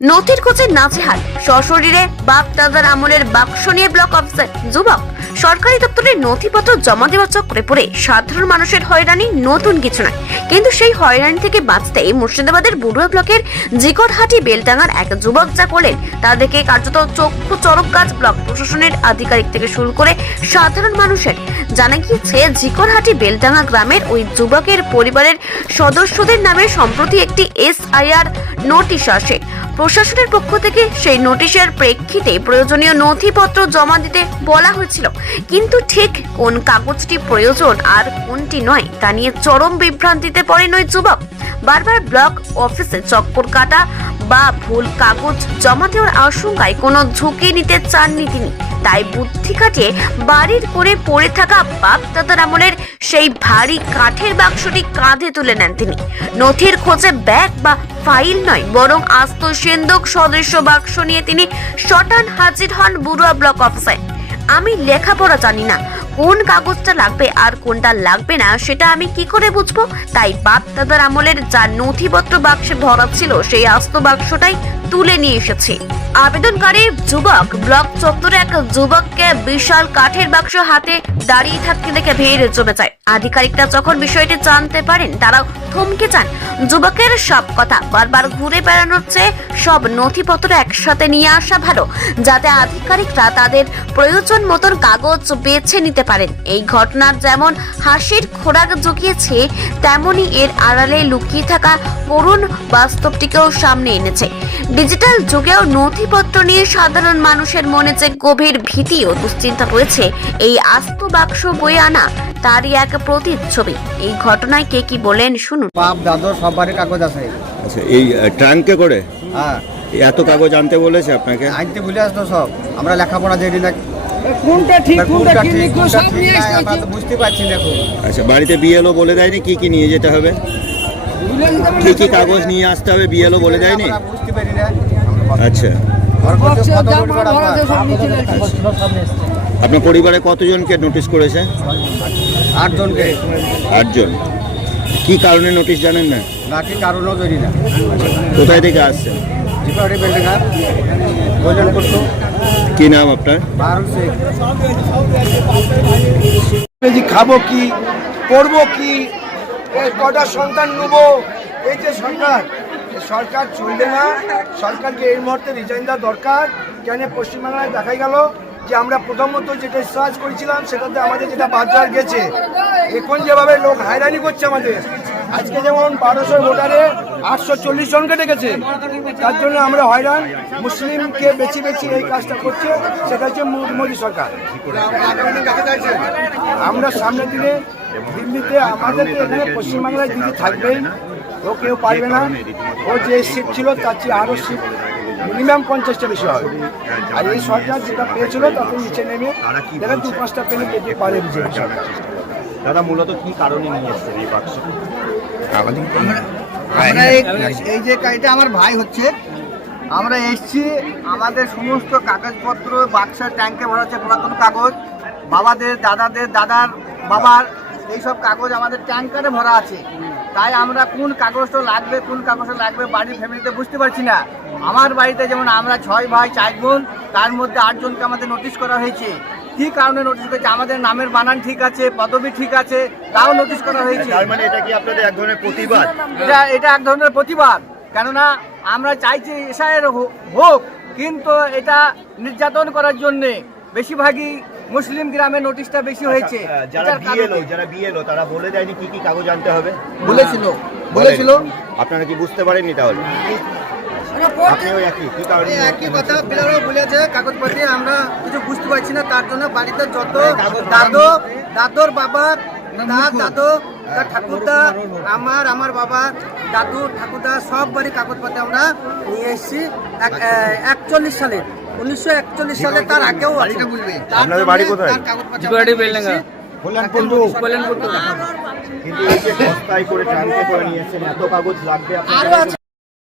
নথির কোচে নাচেহাল সশরীরে বাপ দাদার আমলের বাক্স নিয়ে ব্লক অফিসার যুবক। সরকারি দপ্তরে নথিপত্র জমা দেওয়া চক্রে পড়ে সাধারণ মানুষের হয়রানি নতুন কিছু নয়। কিন্তু সেই হয়রানি থেকে বাঁচতে মুর্শিদাবাদের বুড়ুয়া ব্লকের জিকরহাটি বেলটাঙ্গার এক যুবক যা করলেন, তা দেখে কার্যত চক্ষু চরক কাজ ব্লক প্রশাসনের আধিকারিক থেকে শুরু করে সাধারণ মানুষের। জানা গিয়েছে জিকরহাটি বেলটাঙ্গা গ্রামের ওই যুবকের পরিবারের সদস্যদের নামে সম্প্রতি একটি এসআইআর নোটিশ আসে। প্রশাসনের পক্ষ থেকে সেই নোটিশের প্রেক্ষিতে প্রয়োজনীয় নথিপত্র জমা দিতে বলা হয়েছিল। কিন্তু ঠিক কোন কাগজটি প্রয়োজন আর কোনটি নয়, তা নিয়ে চরম বিভ্রান্তিতে পড়েন ওই যুবক। বারবার ব্লক অফিসে চক্কর কাটা বা ভুল কাগজ জমা দেওয়ার আশঙ্কায় কোনো ঝুঁকি নিতে চাননি তিনি। তাই বুদ্ধি খাটিয়ে বাড়ির করে পড়ে থাকা বাপ দাদার আমলের সেই ভারী কাঠের বাক্সটি কাঁধে তুলে নেন তিনি। নথির খোঁজে ব্যাগ বা ফাইল নয়, বরং আস্ত সেন্দক সদস্য বাক্স নিয়ে তিনি শটান হাজির হন বুড়ুয়া ব্লক অফিসে। আমি লেখাপড়া জানি না কোন কাগজটা লাগবে আর কোনটা লাগবে না, সেটা আমি কি করে বুঝব? তাই বাপ দাদার আমলের যা নথিপত্র বাক্সে ভরা ছিল, সেই আস্ত বাক্সটাই তুলে নিয়ে এসেছি। আবেদনকারী যুবক, ব্লক চত্বরে এক যুবককে বিশাল কাঠের বাক্স হাতে দাঁড়িয়ে থাকতে দেখে ভিড় জমে যায়। আধিকারিকরা যখন বিষয়টি জানতে পারেন তারা থমকে যান। যুবকের সব কথা বারবার ঘুরে বেড়ানোর চেয়ে সব নথিপত্র একসাথে নিয়ে আসা ভালো, যাতে আধিকারিকরা তাদের প্রয়োজন মতন কাগজ বেছে নিতে পারেন। এই ঘটনার যেমন হাসির খোরাক জুগিয়েছে তেমনি এর আড়ালে লুকিয়ে থাকা করুণ বাস্তবটিকেও সামনে এনেছে। ডিজিটাল যুগেও নথিপত্র নিয়ে সাধারণ মানুষের মনে যে গভীর ভীতি ও দুশ্চিন্তা রয়েছে এই আস্ত বাক্স বয়ে আনা তারই এক প্রতিচ্ছবি। এই ঘটনায় কে কি বলেন শুনুন। বাপ দাদর সবারই কাগজ আছে। আচ্ছা এই ট্রাঙ্কে করে? হ্যাঁ। এত কাগজ আনতে বলেছে আপনাকে? আনতে ভুলে আসতো সব। আমরা লেখাপড়া জানি না। কোনটা ঠিক কোনটা কি সব নিয়ে বুঝতে পারছি এখন আচ্ছা বাড়িতে বিএলও বলে দেয়নি কি কি নিয়ে যেতে হবে? কি কি কাগজ নিয়ে আসতে হবে বিএলও বলে দেয়নি? বুঝতে পারি না। আচ্ছা। আপনার পরিবারে কতজনকে নোটিশ করেছে? আটজনকে। আটজন। কি কারণে নোটিশ জানেন না? নাকি কারণও জানি না। কোথায় থেকে আসছে? জিপাড়ি বিল্ডিং আর গোল্ডেন করতো। কি নাম আপনার? যে খাব কি করব কি কটা সন্তান নেব এই যে সরকার। এই সরকার চলবে না সরকারকে এই মুহূর্তে রিজাইন দেওয়া দরকার। কেন পশ্চিমবাংলায় দেখাই গেল যে আমরা প্রথমত যেটা সার্চ করেছিলাম সেটাতে আমাদের যেটা বাজার গেছে। এখন যেভাবে লোক হয়রানি করছে আমাদের আজকে যেমন বারোশো ভোটারে আটশো চল্লিশ জনকে ডেকেছে, তার জন্য আমরা হয়রান। মুসলিমকে বেছে বেছে এই কাজটা করছে, সেটা হচ্ছে মোদী সরকার। আমরা সামনের দিনে দিল্লিতে আমাদের এখানে পশ্চিমবাংলায় দিদি থাকবেই, ও কেউ পারবে না। ও যে সিট ছিল, তার চেয়ে আরও সিট মিনিমাম পঞ্চাশটা বেশি হবে। আর এই সরকার যেটা পেয়েছিল, তাতে নিচে নেমে যারা দু পাঁচটা পেলে পেতে পারে। বিজেপি সরকার দাদা, মূলত কি কারণে নিয়ে এসছেন এই বাক্স? আমরা এই এই যে এটা আমার ভাই হচ্ছে আমরা এসছি আমাদের সমস্ত কাগজপত্র বাক্সের ট্যাঙ্কে ভরা হচ্ছে পুরাতন কাগজ বাবাদের দাদাদের দাদার বাবার এইসব কাগজ আমাদের ট্যাঙ্কারে ভরা আছে। তাই আমরা কোন কাগজটা লাগবে কোন কাগজটা লাগবে বাড়ির ফ্যামিলিতে বুঝতে পারছি না। আমার বাড়িতে যেমন আমরা ছয় ভাই চার বোন তার মধ্যে আটজনকে আমাদের নোটিশ করা হয়েছে। কি কারণে নোটিশ করেছে আমাদের নামের বানান ঠিক আছে পদবি ঠিক আছে তাও নোটিশ করা হয়েছে। তার মানে এটা কি আপনাদের এক ধরনের প্রতিবাদ? এটা এটা এক ধরনের প্রতিবাদ। কেননা আমরা চাইছি এসআইয়ের হোক কিন্তু এটা নির্যাতন করার জন্যে বেশিরভাগই মুসলিম গ্রামে নোটিশটা বেশি হয়েছে। আচ্ছা, যারা বিএলও যারা বিএলও তারা বলে দেয়নি কি কি কাগজ আনতে হবে? বলেছিল। বলেছিল। আপনারা কি বুঝতে পারেননি তাহলে? একই কথা বলেছে আমরা কিছু বুঝতে পারছি না তার জন্য বাড়িতে যত দাদু দাদুর বাবা তার দাদু তার ঠাকুরদা আমার আমার বাবা দাদু ঠাকুরদা সব বাড়ি কাগজপত্র আমরা নিয়ে এসেছি। একচল্লিশ সালে উনিশশো একচল্লিশ সালে তার আগেও আপনাদের বাড়ি কোথায়? কাগজপত্র আমরা নিয়ে এসেছি। কিন্তু এই যে বস্তায় করে ট্রাঙ্কে করে নিয়ে এত কাগজ লাগবে আপনাদের? আরও আছে।